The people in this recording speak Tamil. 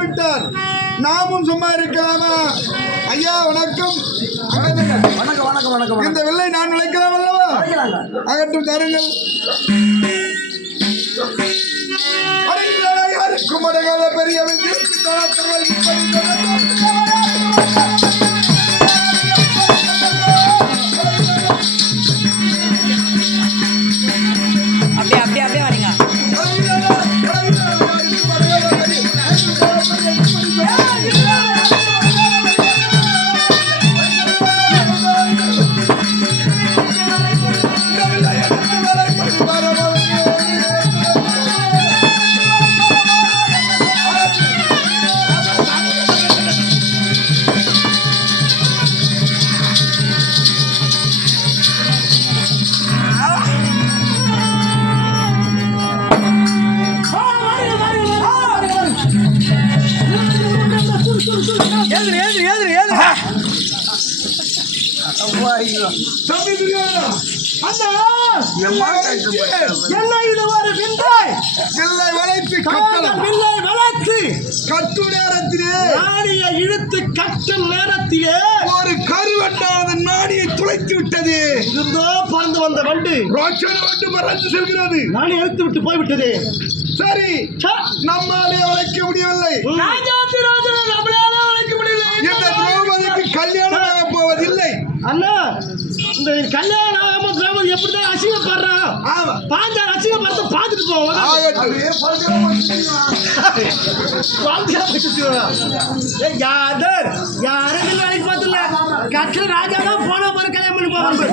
விட்டார். நாமும் சும்மா இருக்கலாமா? ஐயா வணக்கம். வணக்கம் வணக்கம் வணக்கம் இந்த வில்லை நான் விளைக்கலாம் அல்லவா? அகற்றும் தாருங்கள். யாருக்கும் அடங்காத பெரிய ஏது ஏது ஏது ஏது தம்பி துரியோதனா, இழுத்து கட்டும் நேரத்திலே ஒரு கருவண்டானது நாடியை துளைத்து விட்டது. இருந்தோ பறந்து வந்த வண்டு. ரோச்சனை விட்டு மறைந்து செல்கிறது. நாடி எடுத்து விட்டு போய்விட்டது. சரி ச்சே! நம்மாலே இந்த கல்யாணம் ஆகாம திரௌபதி எப்படிதான் அசிங்கப்படுறான் ஆமா. பாஞ்சால் அசிங்கப்படுத்த பார்த்துட்டு போவோம் யாதர் யாரும் வேலைக்கு பார்த்துல கட்சியில் ராஜா தான் போன மாதிரி கல்யாணம் பண்ணி போவாங்க